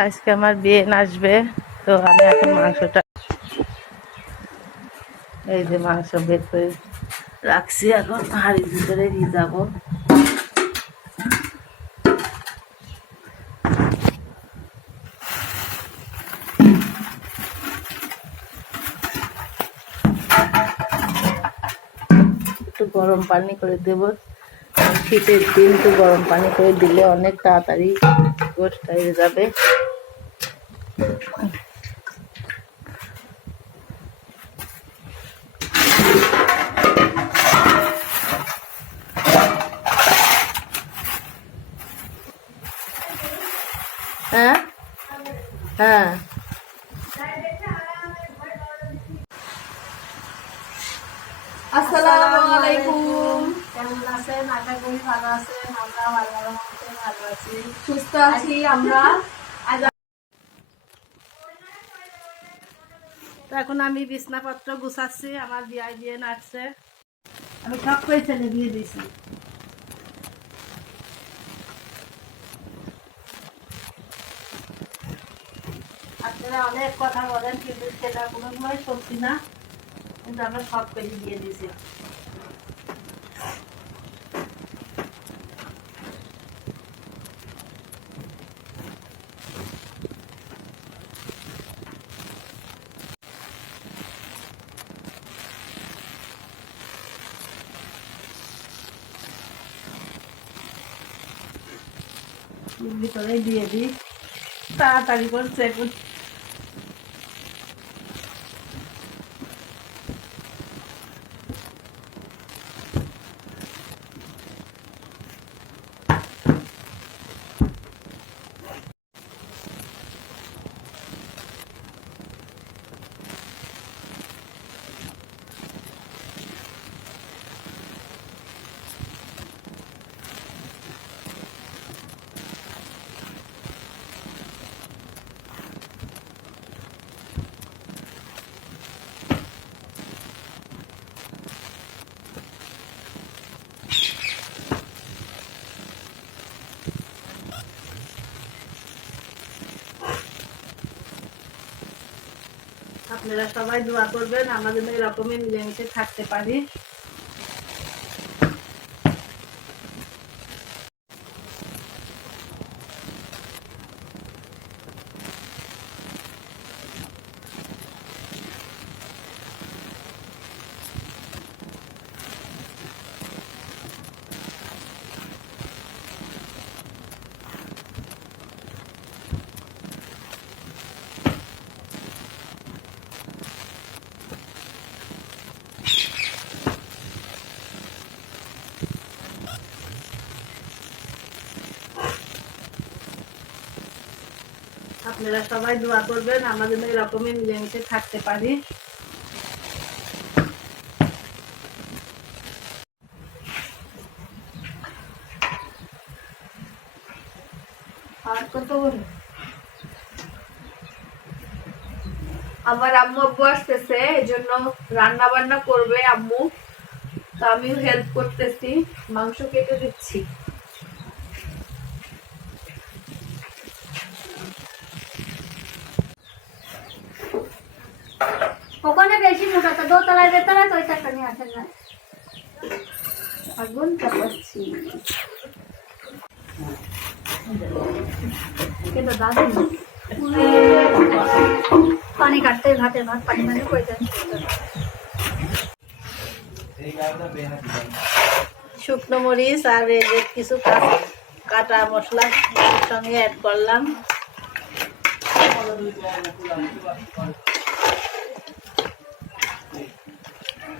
আজকে আমার বিয়ে আসবে, তো আমি এখন মাংসটা এই যে মাংস বের করে রাখছি এখন, হাড়ির ভিতরে দিয়ে যাব। একটু গরম পানি করে দেবো। শীতের দিন তো গরম পানি করে দিলে অনেক তাড়াতাড়ি গোষ্ঠ হয়ে যাবে। হ্যাঁ। আসসালামু আলাইকুম। কেমন আছেন? আশা করি ভালো আছেন। আমরা ভালো আছি। সুস্থ আছি। আমরা? তো এখন আমি বিছনাপত্র গুছাচ্ছি আমার বিয়ায় দিয়ে নাচছে। আমি সব করে ছেলে দিয়ে দিয়েছি। আপনারা অনেক কথা বলেন, কিন্তু সেটা কোনো সময় সত্যি না। কিন্তু আমরা সব করে দিয়ে দিয়েছি। ভিতরে দিয়ে দিই। তাড়াতাড়ি করছে এখন আপনারা সবাই দোয়া করবেন আমাদের এরকমই মিলেমিশে থাকতে পারি। আপনারা সবাই দোয়া করবেন, আমরা যেন এরকমই মিলেমিশে থাকতে পারি। আর কত বলি? আমার আম্মু আব্বু আসতেছে এই জন্য রান্না বান্না করবে আম্মু। তো আমিও হেল্প করতেছি, মাংস কেটে দিচ্ছি। ওখানে বেশি মোটা, তো দোতলায় বেতলায় তো ওই চারটা নিয়ে আসেন না। আগুন চাপাচ্ছি। কিন্তু দাদু পানি কাটতে ভাতের ভাত, পানি মানে করে শুকনো মরিচ আর এই যে কিছু কাটা মশলা সঙ্গে অ্যাড করলাম।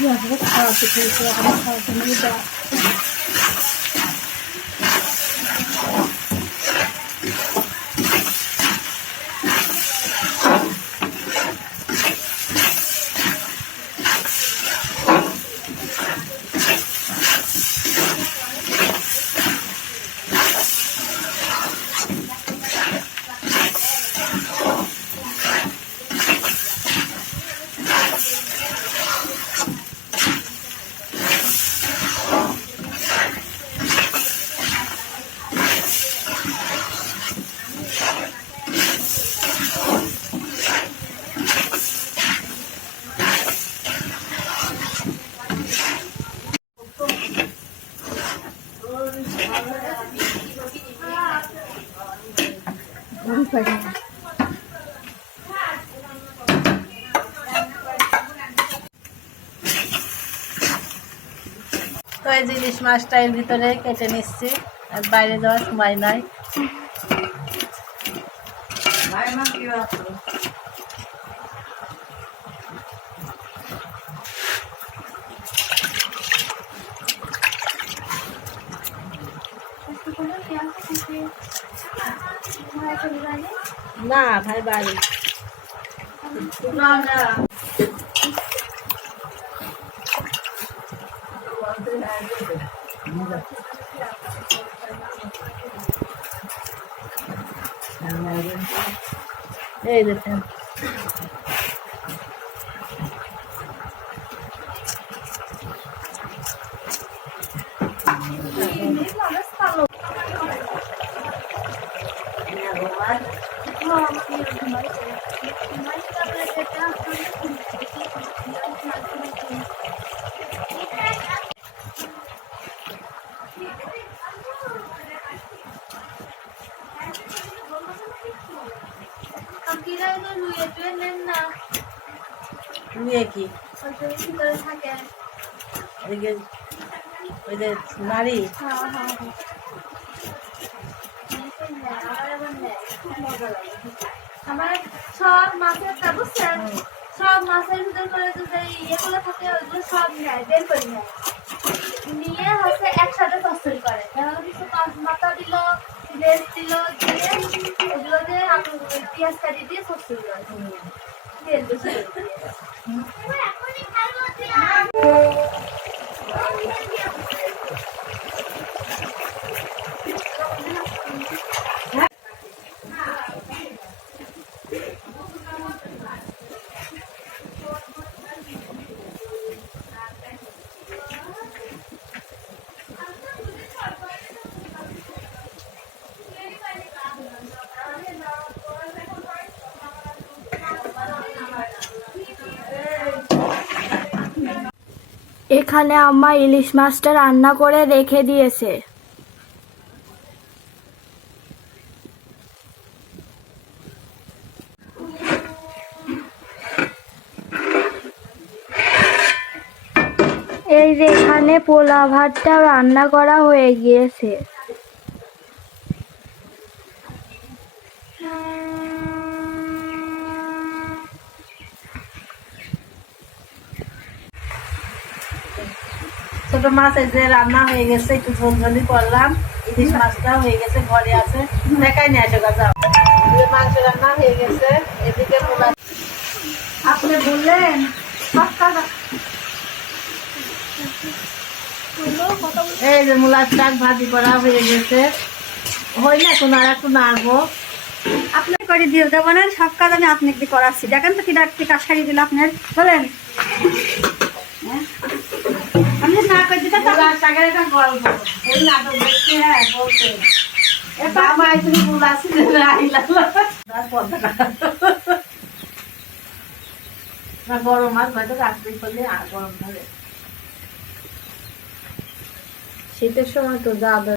要是我打了，就可以说俺们还有兄弟的。তো এই যে ইলিশ মাছটা এর ভিতরে কেটে নিচ্ছি। আর বাইরে যাওয়ার সময় নাই। না ভাই বাড়ি। এই দেখেন কি? এদিকে ওই যে নারী আমার সব মাছের তা বুঝছেন? সব মাছের ভিতর করে যে যে ইয়েগুলো থাকে ওইগুলো সব নেয় বের করে নেয়। নিয়ে হচ্ছে একসাথে তস্তরি করে। কিছু মাথা দিল লেজ দিল দিয়ে ওগুলো দিয়ে আপনি ওই পেঁয়াজ কাটি দিয়ে বেশি করে দিয়ে। এখানে আম্মা ইলিশ মাছটা রান্না করে রেখে দিয়েছে। এই যে এখানে পোলা ভাতটা রান্না করা হয়ে গিয়েছে। ছোট মাছ, এই যে রান্না হয়ে গেছে, একটু ঝোল ঝোলি করলাম। ইলিশ মাছটা হয়ে গেছে, ঘরে আছে। দেখাই নিয়ে আসো গাছা মাংস রান্না হয়ে গেছে, এদিকে আপনি বললেন এই যে মূলার শাক ভাজি করা হয়ে গেছে। হয় না এখন আর একটু নাড়বো। আপনি করে দিয়ে দেবো না সব কাজ আমি আপনাকে করাচ্ছি। দেখেন তো কি ডাকতে কাজ দিল আপনার। বলেন। হ্যাঁ? আমি না করে দিতে মূলার শাকের একটা গল্প এই নাটক দেখছি হ্যাঁ তুমি আইলা। না। মাছ হয়তো রাত্রি করলে আর গরম ধরে। শীতের সময় তো যাবে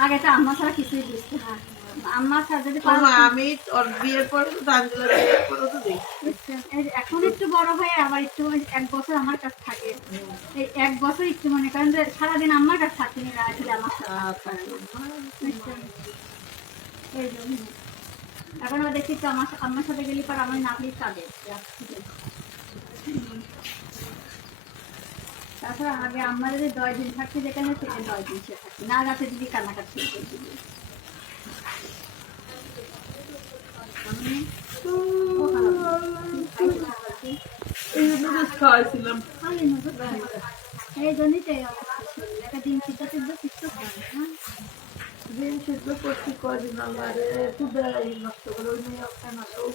আগে তো আম্মা ছাড়া কিছুই বুঝতে যদি আমি বিয়ের পরে তো তানজিলা বিয়ের পরে তো দেখি বুঝছেন? এই যে এখন একটু বড় হয়ে আবার একটু এক বছর আমার কাছে থাকে। এই এক বছর একটু মনে করেন যে সারাদিন আমার কাছে থাকে না। আমার এই জন্য এখন আবার দেখছি তো আমার আমার সাথে গেলে পর আমার নাতনির কাঁদে তাছাড়া আগে আমার যদি দশ দিন থাকছে যেখানে থেকে দশ দিন সে থাকছে না রাতে দিদি কান্নাকাটি শুরু করে দিবি আমি ও খারাপ খাইতে এই নুডলস খাওয়াইছিলাম খালি নজর এই জন্যই তো এই অবস্থা ছিল একটা দিন সিদ্ধ সিদ্ধ সিদ্ধ খাওয়া না দিন সিদ্ধ করছি কদিন আমার ক্ষুদাই নষ্ট করে ওই নিয়ে একটা নাটক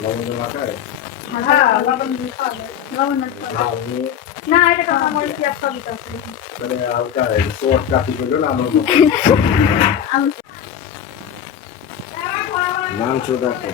মাখায় হ্যাঁ লবণ না এটা মনে মানে হালকা সোয়াট কাটি করল না আমার মাংস দেখো।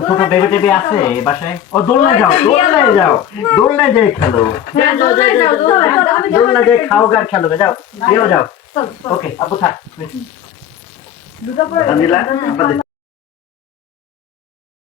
ছোট বেবি টেবি আছে এই বাসায়? ও দোলনায় যাও দোলনায় যাও দোলনায় যাই খেলো। হ্যাঁ, দোলনায় যাও, দোলনায় যাও, আমি যাই খাও গার খেলো যাও। এও যাও। ওকে থাক